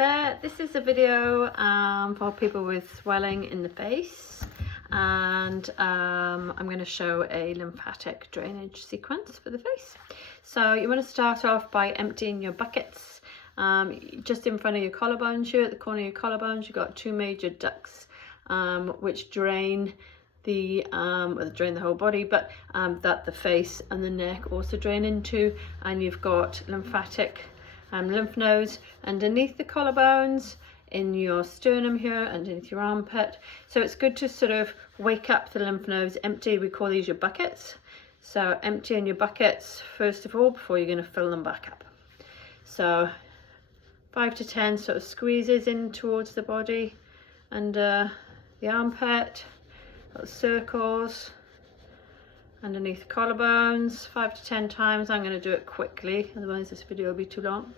there, this is a video for people with swelling in the face, and I'm going to show a lymphatic drainage sequence for the face. So you want to start off by emptying your buckets just in front of your collarbones here. At the corner of your collarbones you've got two major ducts which drain the whole body, but that the face and the neck also drain into, and you've got lymphatic lymph nodes underneath the collarbones, in your sternum here, underneath your armpit. So it's good to sort of wake up the lymph nodes, empty. We call these your buckets. So emptying your buckets first of all before you're going to fill them back up. So 5 to 10 sort of squeezes in towards the body, under the armpit, little circles underneath the collarbones, 5 to 10 times. I'm going to do it quickly, otherwise this video will be too long.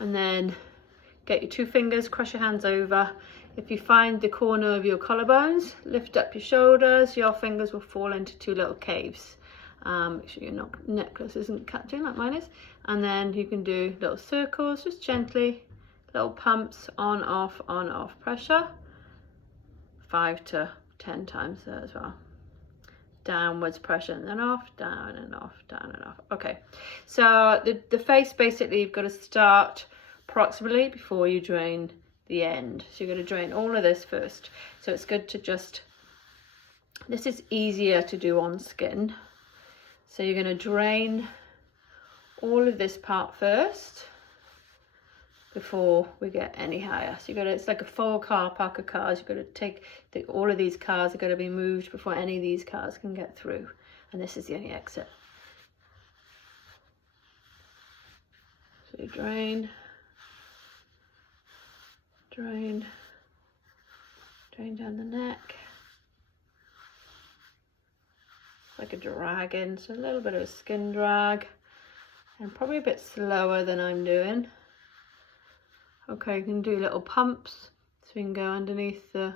And then get your two fingers, cross your hands over. If you find the corner of your collarbones, lift up your shoulders, your fingers will fall into two little caves. Make sure your necklace isn't catching like mine is. And then you can do little circles, just gently, little pumps, on, off pressure. 5 to 10 times there as well. Downwards pressure and then off, down and off, down and off. Okay, so the face, basically you've got to start proximally before you drain the end. So you're going to drain all of this first. So it's good to just, this is easier to do on skin. So you're going to drain all of this part first before we get any higher. So you got to, it's like a full car park of cars. You've got to take all of these cars are going to be moved before any of these cars can get through, and this is the only exit. So you drain down the neck, like a drag in, so a little bit of a skin drag, and probably a bit slower than I'm doing. Okay, you can do little pumps, so you can go underneath the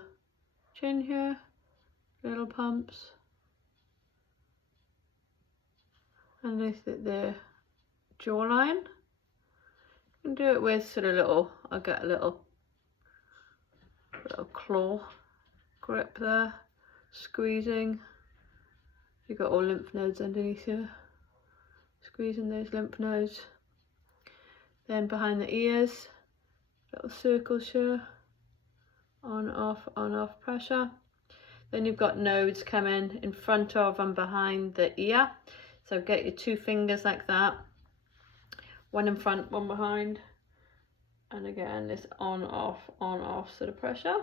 chin here, little pumps, underneath the jawline. You can do it with sort of little, I'll get a little claw grip there, squeezing. You've got all lymph nodes underneath here, squeezing those lymph nodes. Then behind the ears, little circles here, on off pressure. Then you've got nodes coming in front of and behind the ear, so get your two fingers like that, one in front, one behind, and again this on off sort of pressure.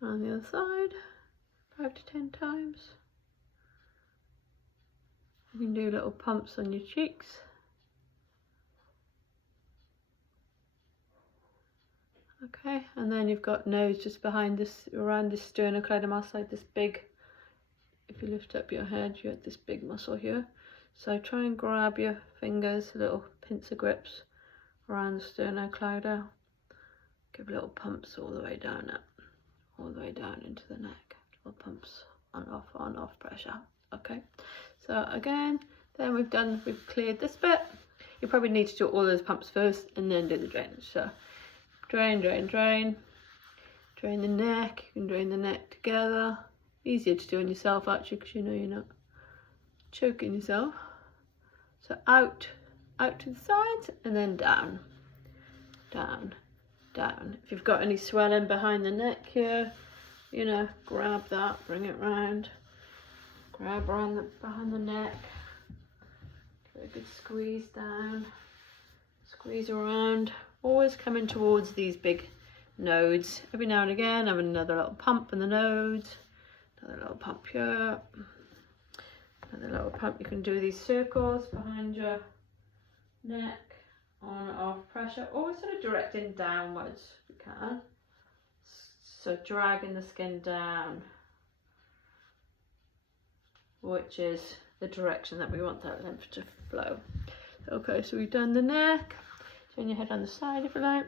On the other side, 5 to 10 times. You can do little pumps on your cheeks. Okay, and then you've got nodes just behind this, around this sternocleidomastoid, this big, if you lift up your head, you have this big muscle here. So try and grab your fingers, little pincer grips around the sternocleido. Give little pumps all the way down up, all the way down into the neck. Little pumps on off pressure. Okay, so again, then we've cleared this bit. You probably need to do all those pumps first and then do the drainage. So drain the neck. You can drain the neck together. Easier to do on yourself actually, because you know you're not choking yourself. So out to the sides and then down. If you've got any swelling behind the neck here, you know, grab that, bring it round, grab around behind the neck, give a good squeeze down, squeeze around. Always coming towards these big nodes. Every now and again have another little pump in the nodes, another little pump here, another little pump. You can do these circles behind your neck, on off pressure, always sort of directing downwards if you can. So dragging the skin down, which is the direction that we want that lymph to flow. Okay, so we've done the neck. Turn your head on the side if you like.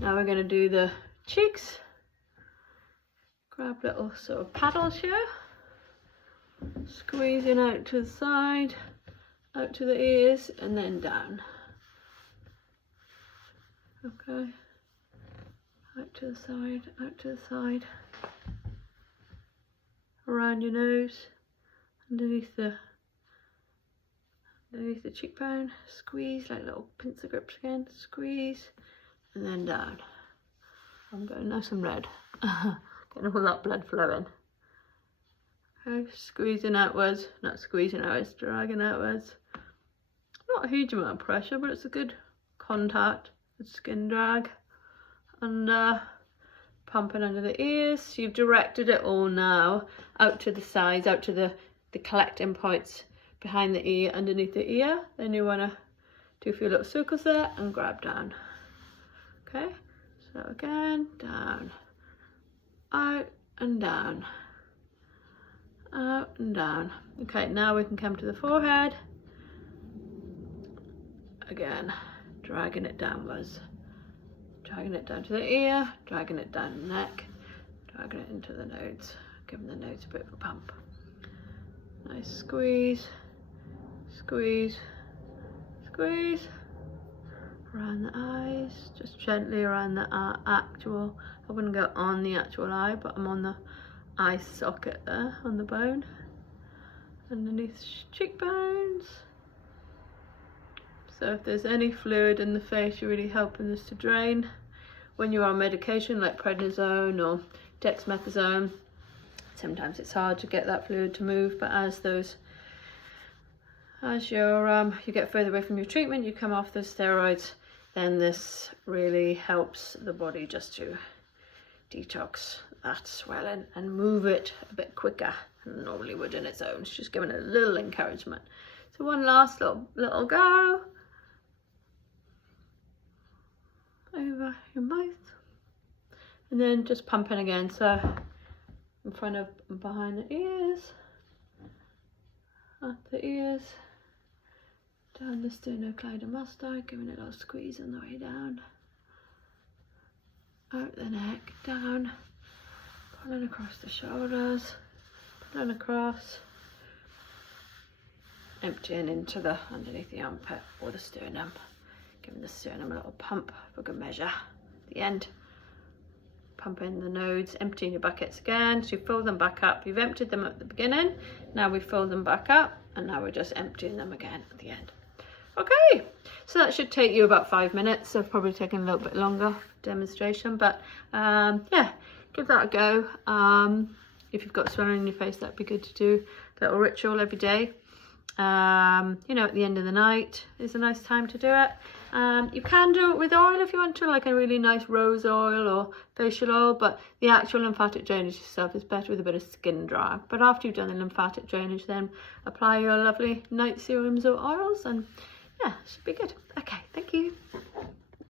Now we're going to do the cheeks. Grab little sort of paddles here. Squeezing out to the side, out to the ears, and then down. Okay, out to the side, out to the side, around your nose, underneath the cheekbone, squeeze like little pincer grips again, squeeze, and then down. I'm going nice and red, getting all that blood flowing. Okay, squeezing outwards, not squeezing outwards, dragging outwards. Not a huge amount of pressure, but it's a good contact, good skin drag, and pumping under the ears. You've directed it all now out to the sides, out to the collecting points behind the ear, underneath the ear. Then you want to do a few little circles there and grab down. Okay, so again, down, out and down, out and down. Okay, now we can come to the forehead. Again, dragging it downwards, dragging it down to the ear, dragging it down the neck, dragging it into the nodes, giving the nodes a bit of a pump. Nice squeeze, squeeze, squeeze, around the eyes, just gently around the actual, I wouldn't go on the actual eye, but I'm on the eye socket there, on the bone, underneath cheekbones. So if there's any fluid in the face, you're really helping this to drain. When you're on medication like prednisone or dexamethasone, sometimes it's hard to get that fluid to move, but as you get further away from your treatment, you come off the steroids, then this really helps the body just to detox that swelling and move it a bit quicker than it normally would in its own. It's just giving it a little encouragement. So one last little go over your mouth, and then just pumping again, so in front of and behind the ears, up the ears, down the sternocleidomastoid, giving it a little squeeze on the way down, out the neck, down, pulling across the shoulders, pulling across, emptying into the underneath the armpit or the sternum, giving the sternum a little pump for good measure. At the end, pumping the nodes, emptying your buckets again. So you fill them back up. You've emptied them at the beginning, now we fill them back up, and now we're just emptying them again at the end. Okay, so that should take you about 5 minutes. So probably taking a little bit longer demonstration, but yeah, give that a go. If you've got swelling in your face, that'd be good to do a little ritual every day. You know, at the end of the night is a nice time to do it. You can do it with oil if you want to, like a really nice rose oil or facial oil, but the actual lymphatic drainage itself is better with a bit of skin drag. But after you've done the lymphatic drainage, then apply your lovely night serums or oils, and yeah, should be good. Okay, thank you.